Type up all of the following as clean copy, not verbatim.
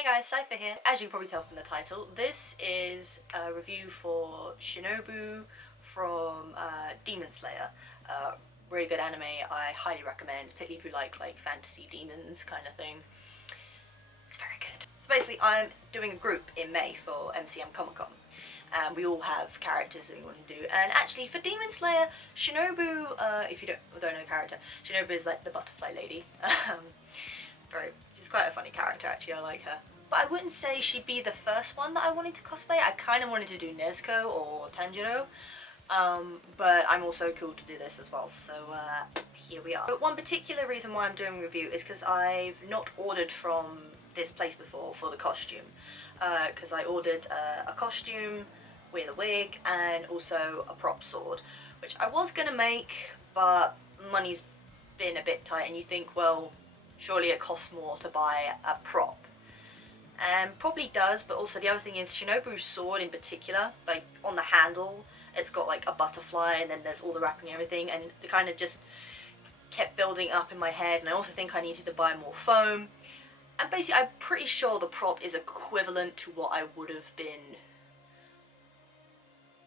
Hey guys, Cypher here. As you can probably tell from the title, this is a review for Shinobu from Demon Slayer. Really good anime, I highly recommend, particularly if you like fantasy demons kind of thing. It's very good. So basically I'm doing a group in May for MCM Comic Con. We all have characters that we want to do, and actually for Demon Slayer, Shinobu, if you don't know character, Shinobu is like the butterfly lady. She's quite a funny character actually, I like her. But I wouldn't say she'd be the first one that I wanted to cosplay. I kind of wanted to do Nezuko or Tanjiro, but I'm also cool to do this as well, so here we are. But one particular reason why I'm doing a review is because I've not ordered from this place before for the costume, because I ordered a costume with a wig and also a prop sword, which I was going to make, but money's been a bit tight and you think, well, surely it costs more to buy a prop. And probably does, but also the other thing is Shinobu's sword in particular, like on the handle, it's got like a butterfly and then there's all the wrapping and everything, and it kind of just kept building up in my head, and I also think I needed to buy more foam. And basically I'm pretty sure the prop is equivalent to what I would have been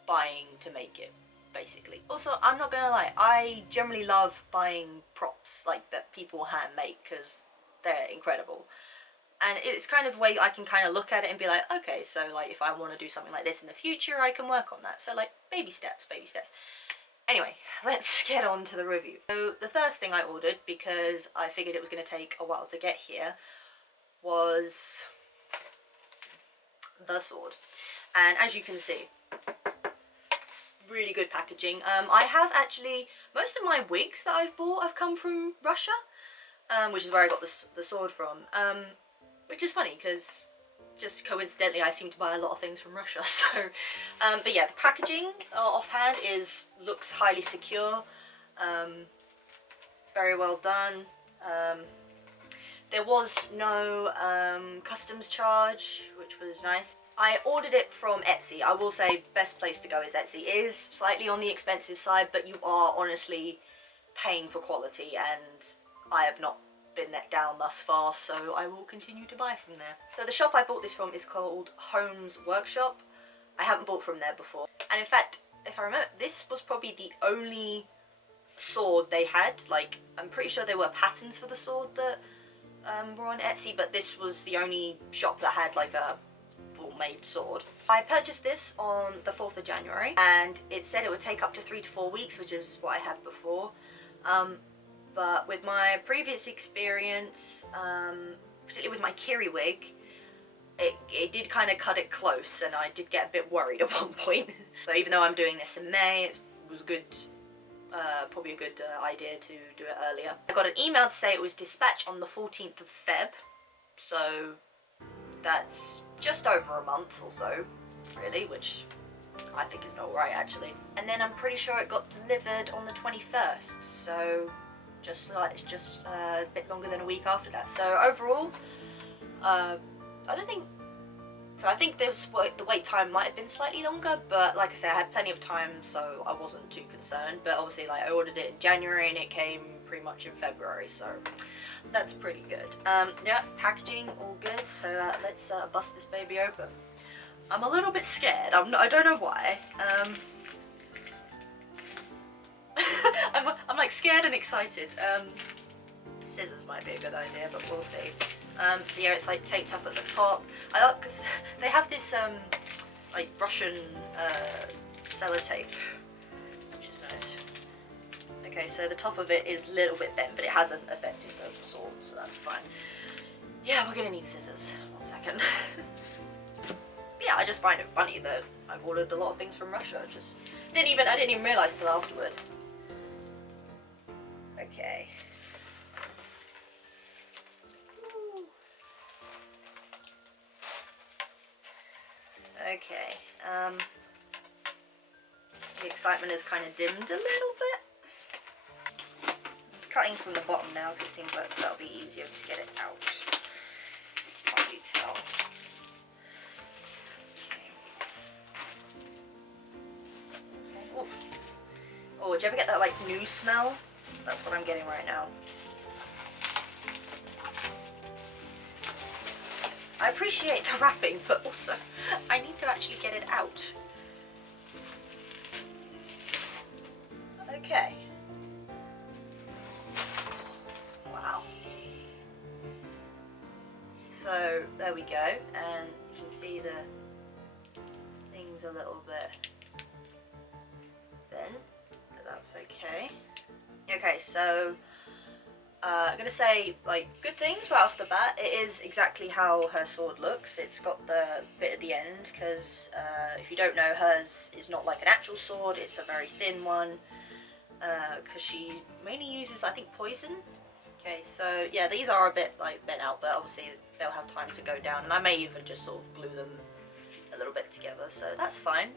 buying to make it, basically. Also, I'm not gonna lie, I generally love buying props like that people hand make because they're incredible. And it's kind of a way I can kind of look at it and be like, okay, so like if I want to do something like this in the future, I can work on that. So like baby steps, baby steps. Anyway, let's get on to the review. So the first thing I ordered, because I figured it was going to take a while to get here, was the sword. And as you can see, really good packaging. I have actually, most of my wigs that I've bought have come from Russia, which is where I got the sword from. Which is funny because just coincidentally I seem to buy a lot of things from Russia, so but yeah, the packaging offhand looks highly secure, very well done. There was no customs charge, which was nice. I ordered it from Etsy. I will say best place to go is Etsy. It is slightly on the expensive side, but you are honestly paying for quality, and I have not been let down thus far, so I will continue to buy from there. So the shop I bought this from is called Holmes Workshop. I haven't bought from there before, and in fact, if I remember, this was probably the only sword they had. Like, I'm pretty sure there were patterns for the sword that were on Etsy, but this was the only shop that had like a full made sword. I purchased this on the 4th of January, and it said it would take up to 3 to 4 weeks, which is what I had before. But with my previous experience, particularly with my Kiri wig, it did kind of cut it close, and I did get a bit worried at one point. So even though I'm doing this in May, it was good, probably a good idea to do it earlier. I got an email to say it was dispatched on the 14th of Feb, so that's just over a month or so, really, which I think is not right actually. And then I'm pretty sure it got delivered on the 21st, so it's just a bit longer than a week after that. So overall, I think the wait time might have been slightly longer, but like I said, I had plenty of time, so I wasn't too concerned. But obviously, like, I ordered it in January and it came pretty much in February, so that's pretty good. Yeah, packaging all good. So let's bust this baby open. I'm a little bit scared. I don't know why. I'm like scared and excited. Scissors might be a good idea, but we'll see. So yeah, it's like taped up at the top. I like because they have this like Russian sellotape, which is nice. Okay, so the top of it is a little bit bent, but it hasn't affected the sword, so that's fine. Yeah, we're gonna need scissors. 1 second. Yeah, I just find it funny that I've ordered a lot of things from Russia. I didn't even realise till afterward. Okay. Ooh. Okay. The excitement has kind of dimmed a little bit. I'm cutting from the bottom now because it seems like that'll be easier to get it out. Can't you tell? Oh, did you ever get that like new smell? That's what I'm getting right now. I appreciate the wrapping, but also I need to actually get it out. Okay. Wow. So there we go, and you can see the things a little bit thin, but that's okay. Okay, so I'm gonna say like good things right off the bat. It is exactly how her sword looks. It's got the bit at the end because if you don't know, hers is not like an actual sword. It's a very thin one because she mainly uses, I think, poison. Okay, so yeah, these are a bit like bent out, but obviously they'll have time to go down, and I may even just sort of glue them a little bit together, so that's fine.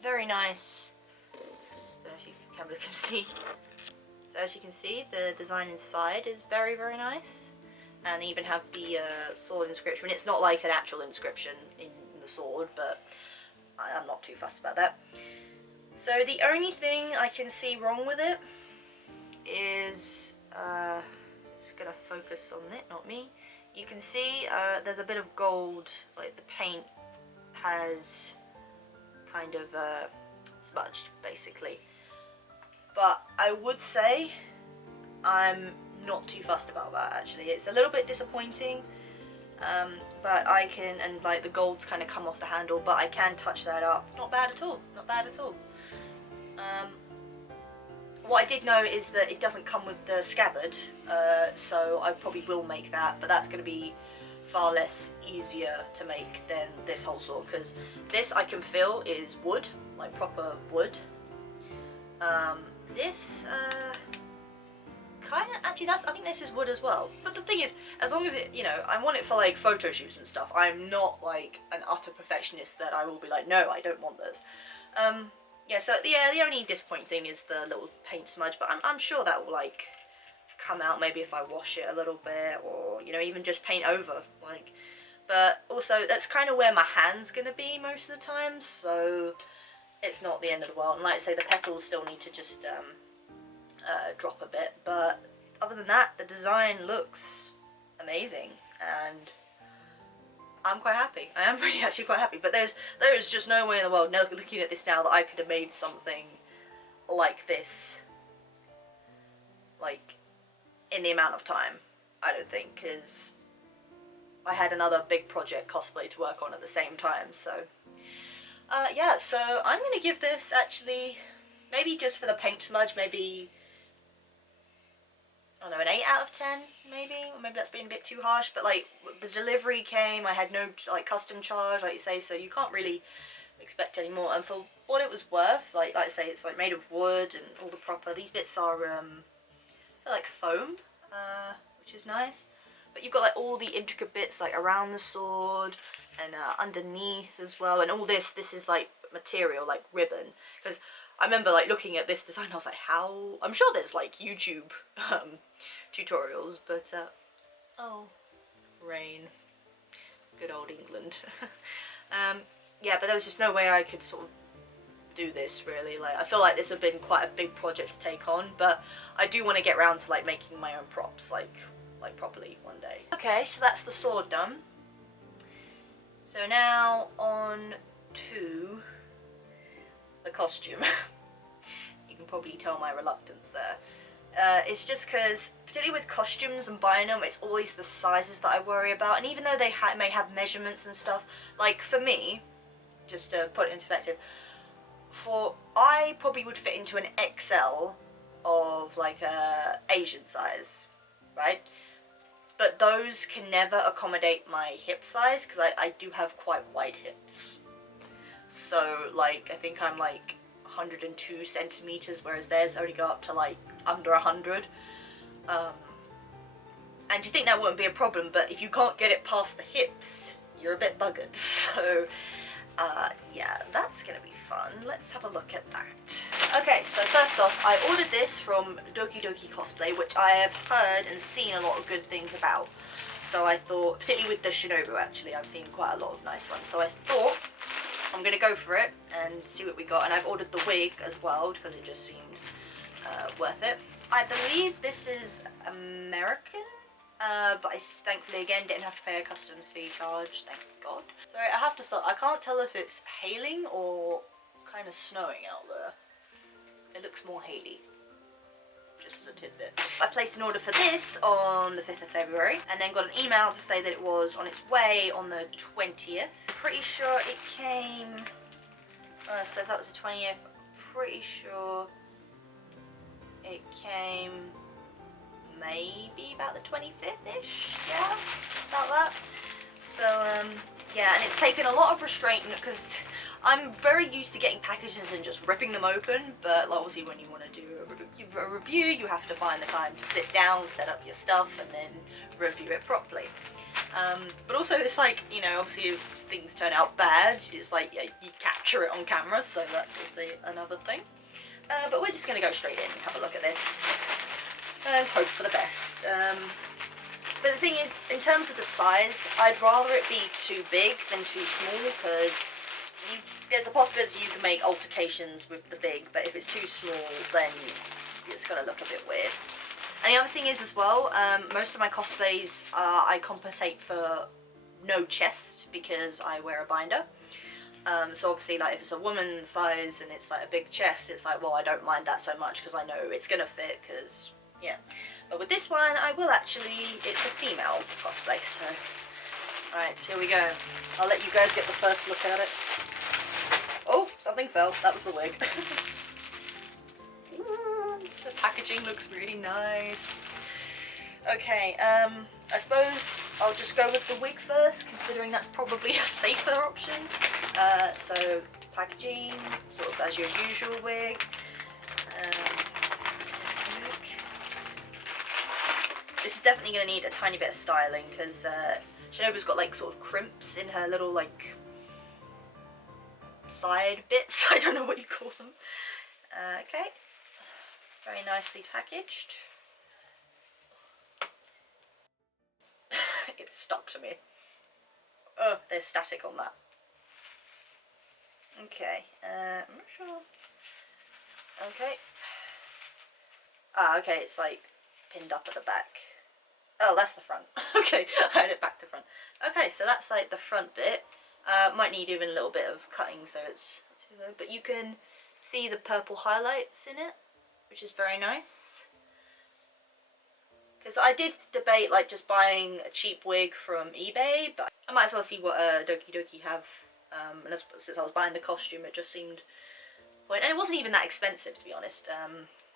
Very nice. I don't know if you camera can see. So as you can see, the design inside is very, very nice, and they even have the sword inscription. It's not like an actual inscription in the sword, but I'm not too fussed about that. So the only thing I can see wrong with it is, it's gonna focus on it, not me. You can see there's a bit of gold, like the paint has kind of smudged, basically. But I would say I'm not too fussed about that, actually. It's a little bit disappointing, but I can, and like the gold's kind of come off the handle, but I can touch that up. Not bad at all, not bad at all. What I did know is that it doesn't come with the scabbard, so I probably will make that, but that's going to be far less easier to make than this whole sword, because this I can feel is wood, like proper wood. This, kind of, actually I think this is wood as well. But the thing is, as long as it, you know, I want it for like photo shoots and stuff. I'm not like an utter perfectionist that I will be like, no, I don't want this. Yeah, so yeah, the only disappointing thing is the little paint smudge, but I'm sure that will like come out maybe if I wash it a little bit, or, you know, even just paint over, like. But also, that's kind of where my hand's gonna be most of the time, so it's not the end of the world. And like I say, the petals still need to just drop a bit, but other than that, the design looks amazing, and I'm quite happy. I am really actually quite happy, but there is just no way in the world, now looking at this now, that I could have made something like this, like, in the amount of time. I don't think, because I had another big project cosplay to work on at the same time, so yeah, so I'm going to give this, actually, maybe just for the paint smudge, maybe, I don't know, an 8 out of 10, maybe? Or maybe that's being a bit too harsh, but like, the delivery came, I had no, like, custom charge, like you say, so you can't really expect any more. And for what it was worth, like I say, it's like made of wood and all the proper, these bits are, they're like foam, which is nice. But you've got like all the intricate bits like around the sword and underneath as well, and all this is like material, like ribbon, because I remember like looking at this design, I was like, how, I'm sure there's like YouTube tutorials, but oh, rain, good old England. Yeah, but there was just no way I could sort of do this, really. Like, I feel like this has been quite a big project to take on, but I do want to get around to like making my own props, like properly one day. Okay, so that's the sword done. So now on to the costume. You can probably tell my reluctance there. It's just because, particularly with costumes and buying them, it's always the sizes that I worry about. And even though they may have measurements and stuff, like for me, just to put it into perspective, I probably would fit into an XL of like a Asian size, right? But those can never accommodate my hip size, because I do have quite wide hips. So like, I think I'm like 102 centimeters, whereas theirs only go up to like under 100. And you think that wouldn't be a problem, but if you can't get it past the hips, you're a bit buggered. So yeah, that's gonna be fun. Let's have a look at that. Okay, so first off, I ordered this from DokiDokiCosplay, which I have heard and seen a lot of good things about. So I thought, particularly with the Shinobu, actually, I've seen quite a lot of nice ones. So I thought I'm gonna go for it and see what we got. And I've ordered the wig as well, because it just seemed worth it. I believe this is American. but I thankfully again didn't have to pay a customs fee charge, thank God. Sorry, I have to stop. I can't tell if it's hailing or kind of snowing out there. It looks more haily, just as a tidbit. I placed an order for this on the 5th of February and then got an email to say that it was on its way on the 20th. Pretty sure it came, so if that was the 20th, pretty sure it came maybe about the 25th-ish, yeah, about that. So, yeah, and it's taken a lot of restraint because I'm very used to getting packages and just ripping them open, but obviously when you want to do a review, you have to find the time to sit down, set up your stuff, and then review it properly. But also it's like, you know, obviously if things turn out bad, it's like, yeah, you capture it on camera, so that's also another thing. But we're just going to go straight in and have a look at this and hope for the best. But the thing is, in terms of the size, I'd rather it be too big than too small, because there's a possibility you can make altercations with the big, but if it's too small, then it's going to look a bit weird. And the other thing is as well, most of my cosplays, I compensate for no chest because I wear a binder. So obviously, like, if it's a woman's size and it's like a big chest, it's like, well, I don't mind that so much because I know it's going to fit, because, yeah. But with this one, I will actually, it's a female cosplay, so. Alright, here we go. I'll let you guys get the first look at it. Oh, something fell. That was the wig. Ooh, the packaging looks really nice. Okay, I suppose I'll just go with the wig first, considering that's probably a safer option. So, packaging, sort of as your usual wig. This is definitely going to need a tiny bit of styling, because Shinobu's got like sort of crimps in her little like side bits. I don't know what you call them. Okay, very nicely packaged. It's stuck to me. Oh, there's static on that. Okay, I'm not sure. Okay. Ah, okay, it's like pinned up at the back. Oh, that's the front. Okay, I had it back to front. Okay, so that's like the front bit. Might need even a little bit of cutting so it's not too low, but you can see the purple highlights in it, which is very nice. Because I did debate like just buying a cheap wig from eBay, but I might as well see what DokiDoki have. And since I was buying the costume, it just seemed point, and it wasn't even that expensive, to be honest.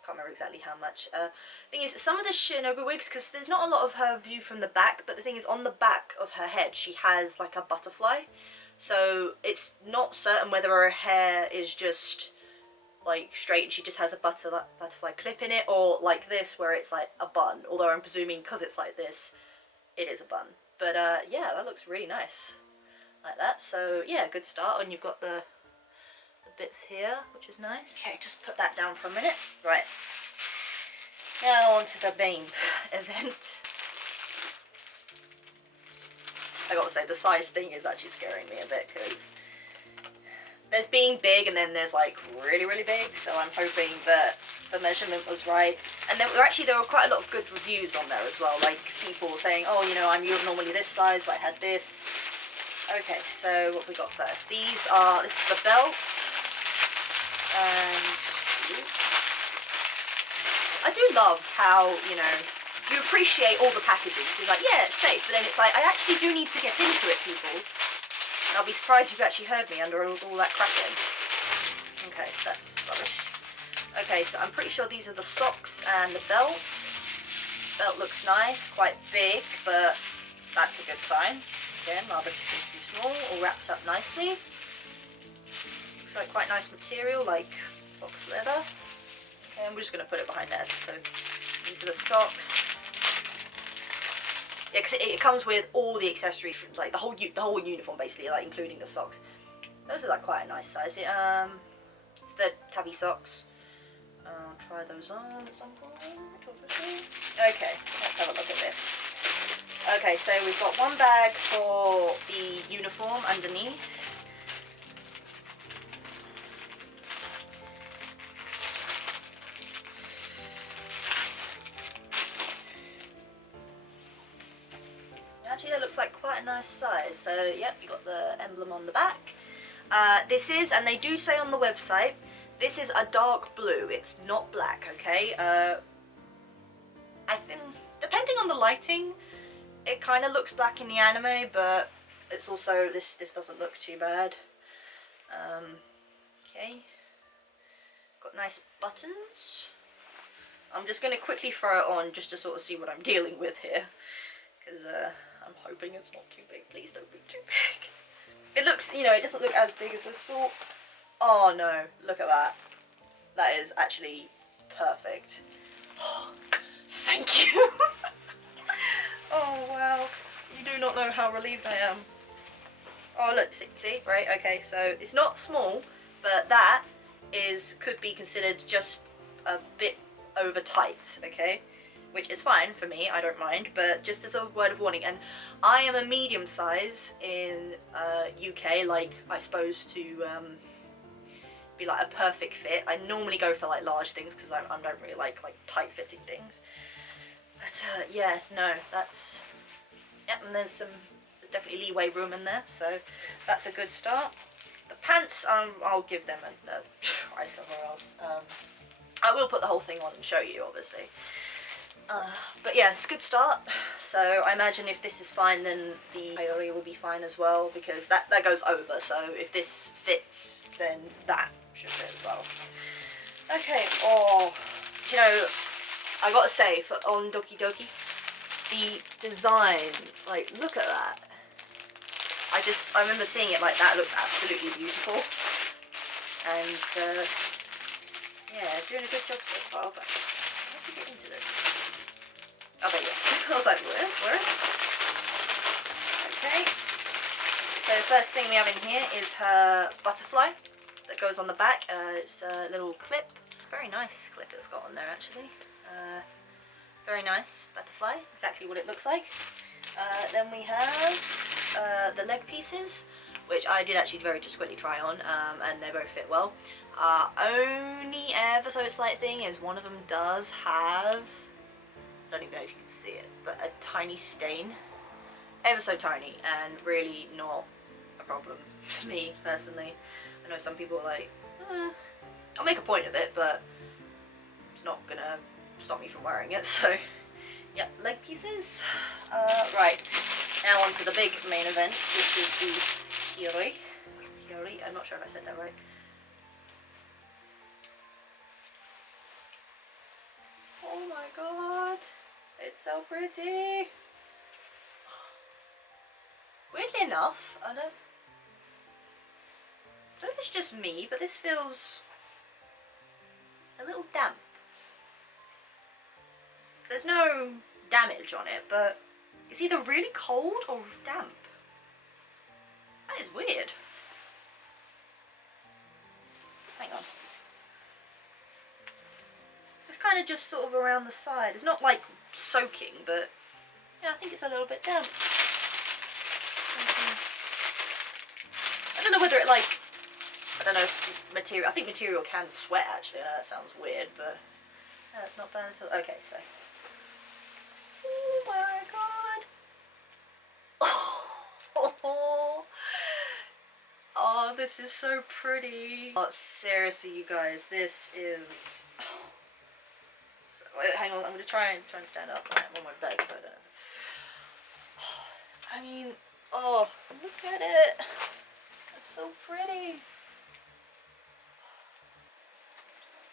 Can't remember exactly how much. Thing is, some of the Shinobu wigs, because there's not a lot of her view from the back, but the thing is, on the back of her head, she has like a butterfly. So it's not certain whether her hair is just like straight and she just has a butterfly clip in it, or like this where it's like a bun, although I'm presuming because it's like this it is a bun. But yeah, that looks really nice like that. So yeah, good start. And you've got the bits here, which is nice. Okay, just put that down for a minute. Right, now on to the main event. I gotta say, the size thing is actually scaring me a bit, because there's being big and then there's like really, really big, so I'm hoping that the measurement was right. And there were quite a lot of good reviews on there as well, like people saying, oh, you know, you're normally this size, but I had this. Okay, so what have we got first? This is the belt, and I do love how, you know, you appreciate all the packages. It's like, yeah, it's safe, but then it's like, I actually do need to get into it, people. And I'll be surprised you've actually heard me under all that cracking. Okay, so that's rubbish. Okay, so I'm pretty sure these are the socks and the belt. Belt looks nice, quite big, but that's a good sign. Again, rather too small, all wrapped up nicely. Looks like quite nice material, like fox leather. Okay, I'm just going to put it behind there. So these are the socks. Yeah, because it comes with all the accessories, like the whole uniform basically, like including the socks. Those are like quite a nice size. It's the tabby socks. I'll try those on at some point, obviously. Okay, let's have a look at this. Okay, so we've got one bag for the uniform underneath. nice size. So yep, you got the emblem on the back. This is, and they do say on the website, this is a dark blue, it's not black, okay? I think, depending on the lighting, it kind of looks black in the anime, but it's also, this doesn't look too bad. Okay, got nice buttons. I'm just going to quickly throw it on just to sort of see what I'm dealing with here, because I'm hoping it's not too big. Please don't be too big. It looks, you know, it doesn't look as big as I thought. Oh no, look at that. That is actually perfect. Oh, thank you. Oh wow, you do not know how relieved I am. Oh look, see, right, okay, so it's not small, but that could be considered just a bit over tight, okay? Which is fine for me, I don't mind, but just as a word of warning, and I am a medium size in UK, like, I suppose to be like a perfect fit. I normally go for like large things because I don't really like tight fitting things. But yeah, no, that's, yeah, and there's definitely leeway room in there, so that's a good start. The pants, I'll give them a try somewhere else. I will put the whole thing on and show you, obviously. But yeah, it's a good start. So I imagine if this is fine, then the Ayori will be fine as well, because that goes over. So if this fits, then that should fit as well. Okay. Oh, you know, I gotta say, on Doki Doki, the design, like, look at that. I remember seeing it like that. It looks absolutely beautiful. And yeah, doing a good job so far. But how do you get into this? Oh, there you go. I was like, where? Okay. So the first thing we have in here is her butterfly that goes on the back. It's a little clip. Very nice clip it's got on there, actually. Very nice butterfly. Exactly what it looks like. Then we have the leg pieces, which I did actually very discreetly try on, and they both fit well. Only ever so slight thing is one of them does have, I don't even know if you can see it, but a tiny stain. Ever so tiny, and really not a problem for me, personally. I know some people are like, I'll make a point of it, but it's not gonna stop me from wearing it, so yeah, leg pieces. Right, now on to the big main event, which is the Hiyori. Hiyori, I'm not sure if I said that right. Oh my god, it's so pretty. Weirdly enough, I don't know if it's just me, but this feels a little damp. There's no damage on it, but it's either really cold or damp. That is weird. Hang on. It's kind of just sort of around the side. It's not like soaking, but yeah, I think it's a little bit damp. I don't know whether it, like, I don't know if material, I think material can sweat actually. I know that sounds weird, but no, it's not bad at all. Okay, so. Oh my god. Oh, this is so pretty. Oh, seriously, you guys, this is. So, wait, hang on, I'm gonna try and stand up. I'm on my bed, so I don't know. I mean, oh, look at it. It's so pretty.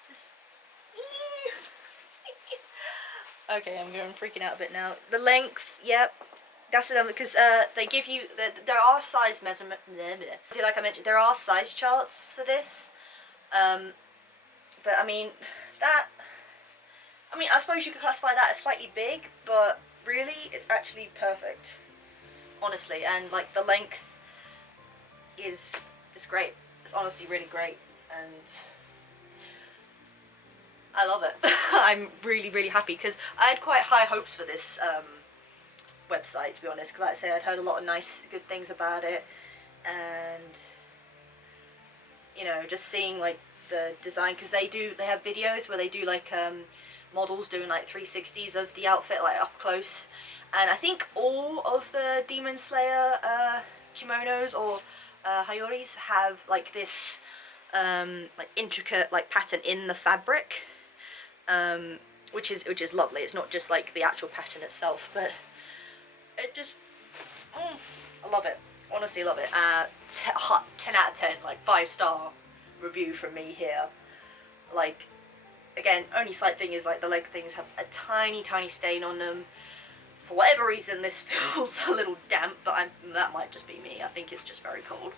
Just. Okay, I'm going freaking out a bit now. The length, yep. That's it, because they give you, there are size measurement, like I mentioned, there are size charts for this. But I mean, I suppose you could classify that as slightly big, but really, it's actually perfect. Honestly, and like the length is great. It's honestly really great, and I love it. I'm really, really happy, because I had quite high hopes for this website, to be honest, because like I say, I'd heard a lot of nice, good things about it, and you know, just seeing like the design, because they have videos where they do like models doing like 360s of the outfit, like up close, And I think all of the Demon Slayer kimonos or hayoris have like this like intricate like pattern in the fabric, which is lovely. It's not just like the actual pattern itself, but it just I love it. Honestly love it. 10 out of 10, like 5-star review from me here. Like, again, only slight thing is like the leg things have a tiny stain on them. For whatever reason this feels a little damp, but that might just be me. I think it's just very cold.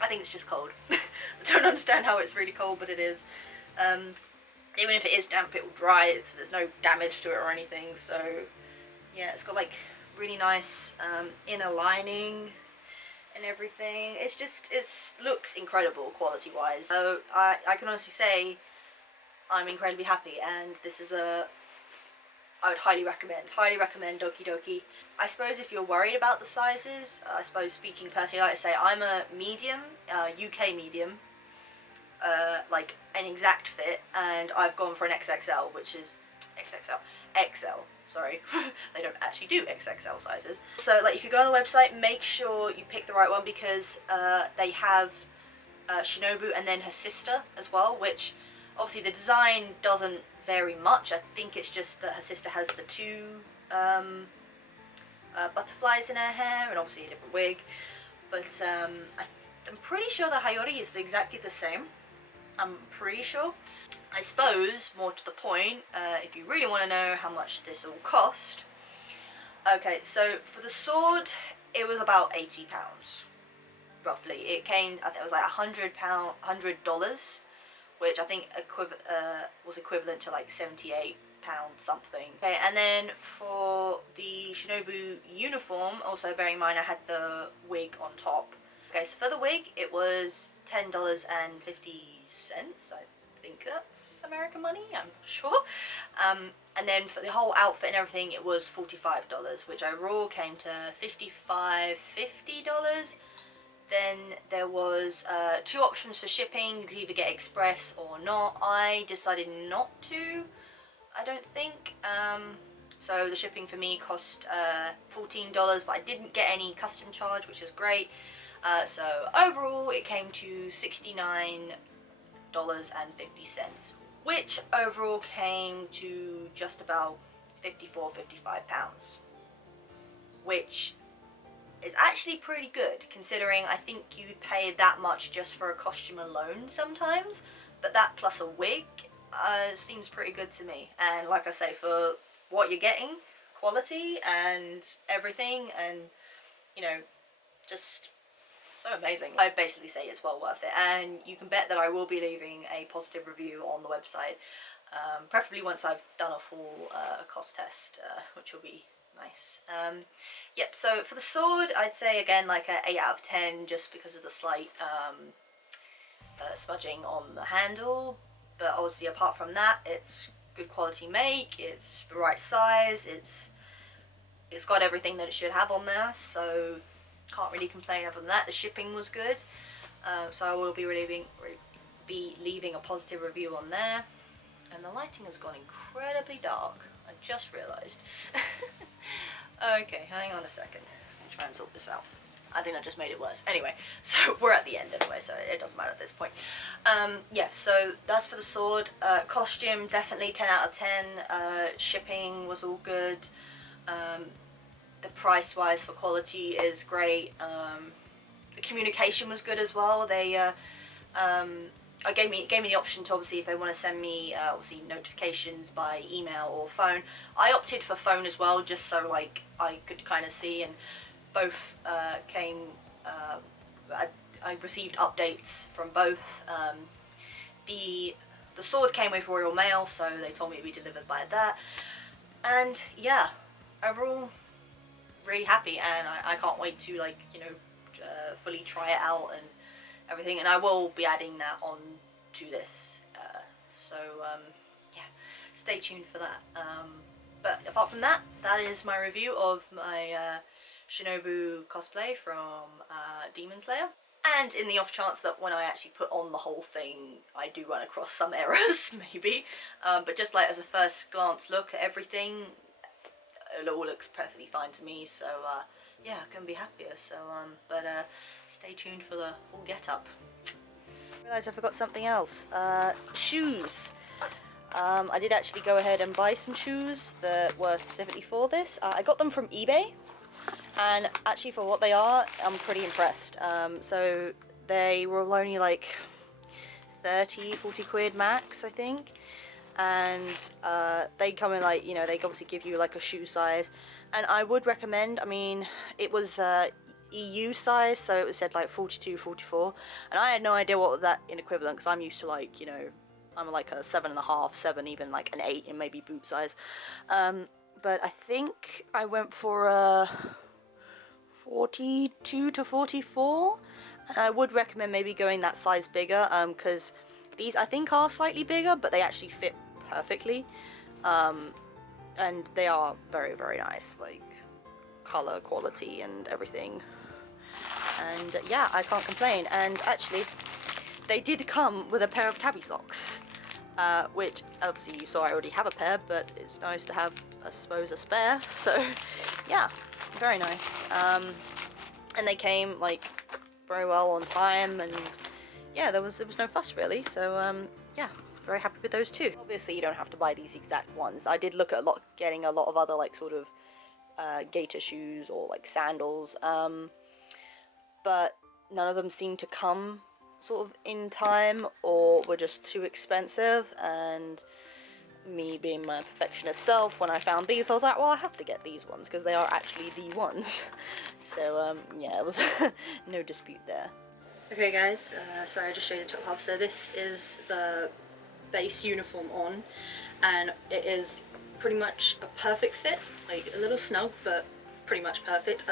I think it's just cold. I don't understand how it's really cold, but it is. Even if it is damp, it will dry. There's no damage to it or anything. So yeah, it's got like really nice inner lining and everything. It looks incredible quality wise. So I can honestly say I'm incredibly happy, and this is I would highly recommend Doki Doki. I suppose if you're worried about the sizes, I suppose speaking personally, like I say, I'm a medium, UK medium, like an exact fit, and I've gone for an XXL, which is XL, sorry. They don't actually do XXL sizes. So like if you go on the website, make sure you pick the right one, because they have Shinobu and then her sister as well, which obviously the design doesn't vary much. I think it's just that her sister has the two butterflies in her hair and obviously a different wig, but I'm pretty sure the hayori is exactly the same. I'm pretty sure. I suppose, more to the point, if you really want to know how much this all cost. Okay, so for the sword, it was about £80, roughly. It came, I think it was like $100, which I think was equivalent to like £78 something. Okay, and then for the Shinobu uniform, also bearing in mind I had the wig on top. Okay, so for the wig, it was $10.50. I think that's American money, I'm not sure. And then for the whole outfit and everything, it was $45, which overall came to $50. Then there was 2 options for shipping. You could either get express or not. I decided not to, I don't think. So the shipping for me cost $14, but I didn't get any custom charge, which is great. So overall it came to $69.50, which overall came to just about £55, which is actually pretty good, considering I think you'd pay that much just for a costume alone sometimes, but that plus a wig seems pretty good to me. And like I say, for what you're getting, quality and everything, and you know, just so amazing. I basically say it's well worth it, and you can bet that I will be leaving a positive review on the website, preferably once I've done a full cost test, which will be nice. Yep, so for the sword, I'd say again like a 8 out of 10, just because of the slight smudging on the handle, but obviously apart from that, it's good quality make, it's the right size, it's got everything that it should have on there, so can't really complain other than that. The shipping was good, so I will be leaving a positive review on there. And the lighting has gone incredibly dark, I just realised. Okay, hang on a second, let me try and sort this out. I think I just made it worse. Anyway, so we're at the end anyway, so it doesn't matter at this point. Yeah, so that's for the sword. Costume, definitely 10 out of 10. Shipping was all good. The price wise for quality is great. The communication was good as well. They gave me the option to, obviously, if they want to send me obviously notifications by email or phone. I opted for phone as well, just so like I could kind of see, and both came. I received updates from both. The sword came with Royal Mail, so they told me to be delivered by that. And yeah, overall, really happy, and I can't wait to, like, you know, fully try it out and everything, and I will be adding that on to this, so yeah, stay tuned for that. But apart from that, that is my review of my Shinobu cosplay from Demon Slayer. And in the off chance that when I actually put on the whole thing, I do run across some errors, maybe. But just like as a first glance look at everything, it all looks perfectly fine to me. So yeah, I couldn't be happier. So stay tuned for the full get-up. I realised I forgot something else. Shoes. I did actually go ahead and buy some shoes that were specifically for this. I got them from eBay. And actually for what they are, I'm pretty impressed. So they were only like 30-40 quid max, I think. And they come in like, you know, they obviously give you like a shoe size. And I would recommend, I mean, it was EU size, so it was said like 42, 44. And I had no idea what that in equivalent, because I'm used to like, you know, I'm like a 7.5, 7, even like an 8 in maybe boot size. But I think I went for a 42 to 44, and I would recommend maybe going that size bigger, because these I think are slightly bigger, but they actually fit perfectly, and they are very, very nice, like color quality and everything, and yeah, I can't complain. And actually they did come with a pair of tabby socks, which obviously you saw I already have a pair, but it's nice to have, I suppose, a spare. So yeah, very nice. And they came like very well on time, and yeah, there was no fuss really. So yeah, very happy with those too. Obviously you don't have to buy these exact ones. I did look at getting a lot of other like sort of gator shoes or like sandals, but none of them seemed to come sort of in time, or were just too expensive. And me being my perfectionist self, when I found these, I was like, well, I have to get these ones because they are actually the ones. So yeah, it was no dispute there. Okay guys, sorry, I just showed you the top half. So this is the base uniform on, and it is pretty much a perfect fit, like a little snug, but pretty much perfect.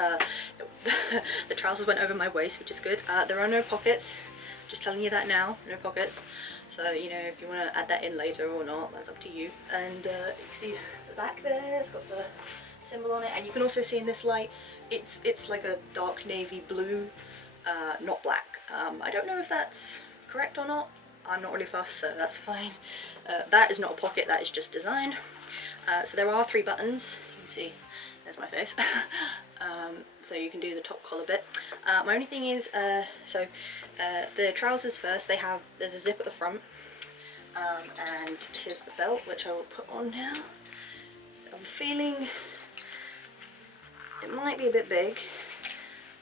The trousers went over my waist, which is good. There are no pockets, just telling you that now, no pockets. So, you know, if you want to add that in later or not, that's up to you. And you can see the back there, it's got the symbol on it. And you can also see in this light, it's like a dark navy blue, not black. I don't know if that's correct or not. I'm not really fussed, so that's fine. That is not a pocket, that is just design. So there are 3 buttons. You can see, there's my face. So you can do the top collar bit. My only thing is, the trousers first, there's a zip at the front, and here's the belt, which I will put on now. I'm feeling it might be a bit big,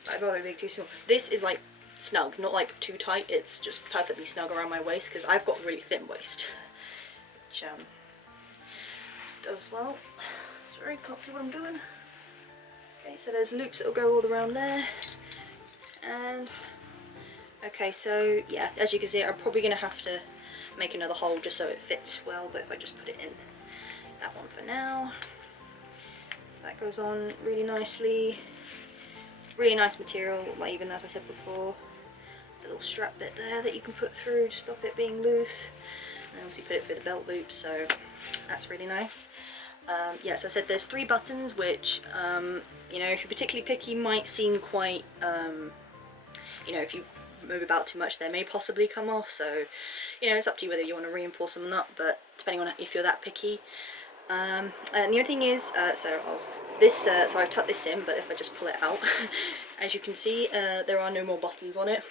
but I'd rather be too small. This is like snug, not like too tight, it's just perfectly snug around my waist, because I've got a really thin waist, which does well. Sorry, can't see what I'm doing. Okay, so there's loops that will go all around there, and okay, so yeah, as you can see, I'm probably going to have to make another hole just so it fits well, but if I just put it in that one for now. So that goes on really nicely, really nice material, like even as I said before. There's a little strap bit there that you can put through to stop it being loose, and obviously put it through the belt loop, so that's really nice. Yeah, so I said there's 3 buttons, which, you know, if you're particularly picky, might seem quite, you know, if you move about too much, they may possibly come off, so, you know, it's up to you whether you want to reinforce them or not, but depending on if you're that picky. And the other thing is, so I've tucked this in, but if I just pull it out, as you can see, there are no more buttons on it.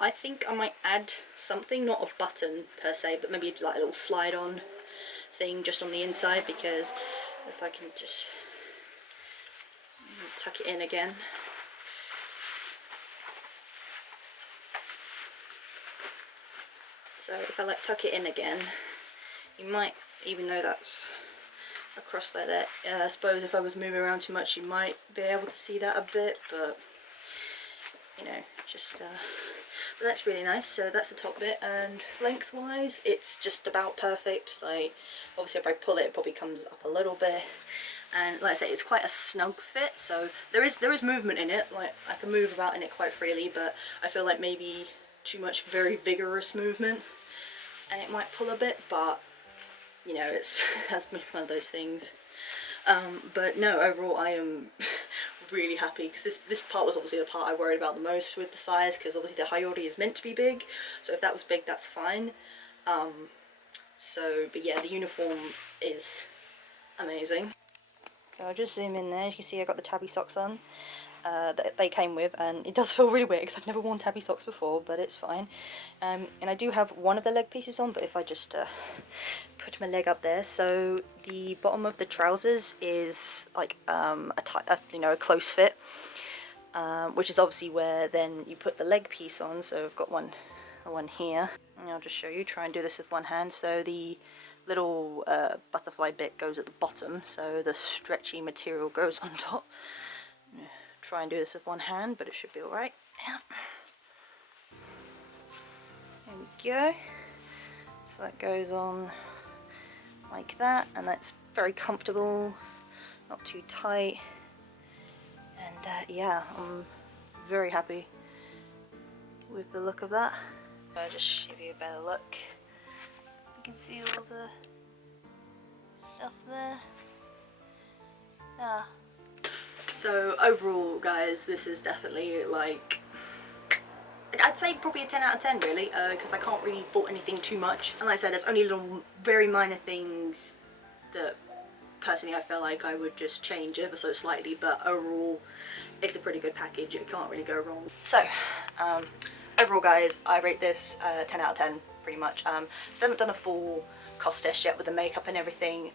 I think I might add something, not a button per se, but maybe like a little slide on thing just on the inside, because if I can just tuck it in again. So if I like tuck it in again, you might, even though that's across there, I suppose if I was moving around too much you might be able to see that a bit, but you know, just but that's really nice. So that's the top bit, and lengthwise it's just about perfect. Like obviously if I pull it, it probably comes up a little bit, and like I say, it's quite a snug fit, so there is movement in it. Like I can move about in it quite freely, but I feel like maybe too much very vigorous movement and it might pull a bit, but you know, it's has been one of those things. But no, overall I am really happy, because this part was obviously the part I worried about the most with the size, because obviously the Hayori is meant to be big, so if that was big, that's fine. But yeah, the uniform is amazing. Okay, I'll just zoom in there. As you can see, I got the tabby socks on that they came with, and it does feel really weird because I've never worn tabby socks before, but it's fine. And I do have one of the leg pieces on, but if I just put my leg up there, so the bottom of the trousers is like a close fit, which is obviously where then you put the leg piece on. So I've got one here, and I'll just show you. Try and do this with one hand. So the little butterfly bit goes at the bottom, so the stretchy material goes on top. Try and do this with one hand, but it should be alright. Yeah. There we go. So that goes on like that, and that's very comfortable, not too tight, and yeah, I'm very happy with the look of that. I'll just give you a better look. You can see all the stuff there. Ah. So overall, guys, this is definitely, like, I'd say probably a 10 out of 10 really, because I can't really fault anything too much. And like I said, there's only little very minor things that personally I feel like I would just change ever so slightly, but overall it's a pretty good package. It can't really go wrong. So overall, guys, I rate this 10 out of 10 pretty much. So I haven't done a full cost test yet with the makeup and everything,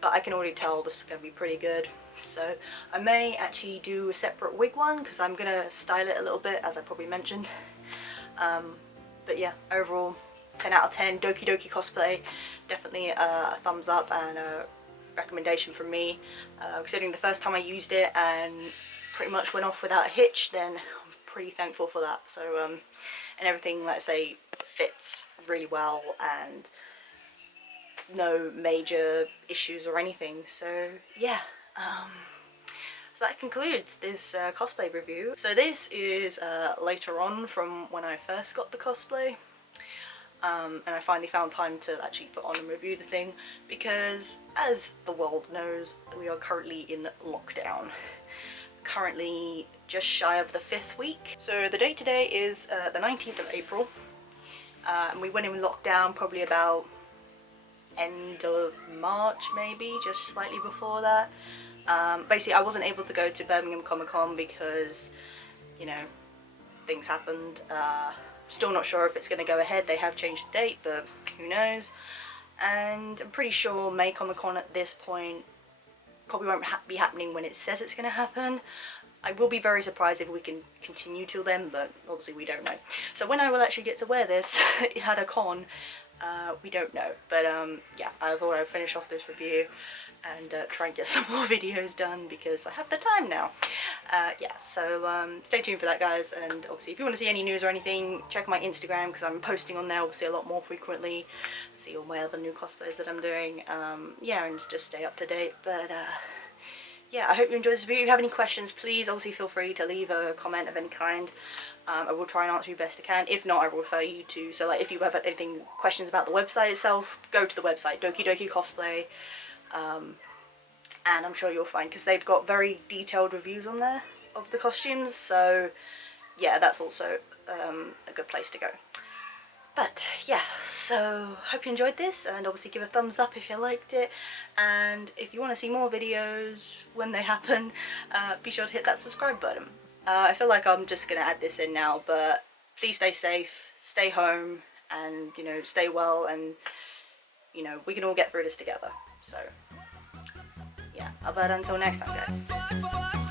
but I can already tell this is going to be pretty good. So I may actually do a separate wig one, because I'm gonna style it a little bit, as I probably mentioned. But yeah, overall 10 out of 10. DokiDokiCosplay, definitely a thumbs up and a recommendation from me, considering the first time I used it and pretty much went off without a hitch, then I'm pretty thankful for that. So and everything, let's say, fits really well and no major issues or anything. So yeah. So that concludes this cosplay review. So this is later on from when I first got the cosplay, and I finally found time to actually put on and review the thing, because as the world knows, we are currently in lockdown. Currently just shy of the 5th week. So the date today is the 19th of April, and we went in lockdown probably about end of March, maybe just slightly before that. Basically I wasn't able to go to Birmingham Comic Con because, you know, things happened. Still not sure if it's going to go ahead. They have changed the date, but who knows. And I'm pretty sure May Comic Con at this point probably won't be happening when it says it's going to happen. I will be very surprised if we can continue till then, but obviously we don't know. So when I will actually get to wear this at a con, we don't know. But yeah, I thought I'd finish off this review and try and get some more videos done, because I have the time now. Yeah, so stay tuned for that, guys, and obviously if you want to see any news or anything, check my Instagram, because I'm posting on there obviously a lot more frequently, see all my other new cosplays that I'm doing. Yeah, and just stay up to date. But yeah, I hope you enjoyed this video. If you have any questions, please obviously feel free to leave a comment of any kind. I will try and answer you best I can. If not, I will refer you to, so like if you have anything, questions about the website itself, go to the website, DokiDokiCosplay. And I'm sure you'll find, because they've got very detailed reviews on there of the costumes, so yeah, that's also a good place to go. But yeah, so hope you enjoyed this, and obviously give a thumbs up if you liked it, and if you want to see more videos when they happen, be sure to hit that subscribe button. I feel like I'm just gonna add this in now, but please stay safe, stay home, and you know, stay well, and you know, we can all get through this together. So yeah, but until next time, guys.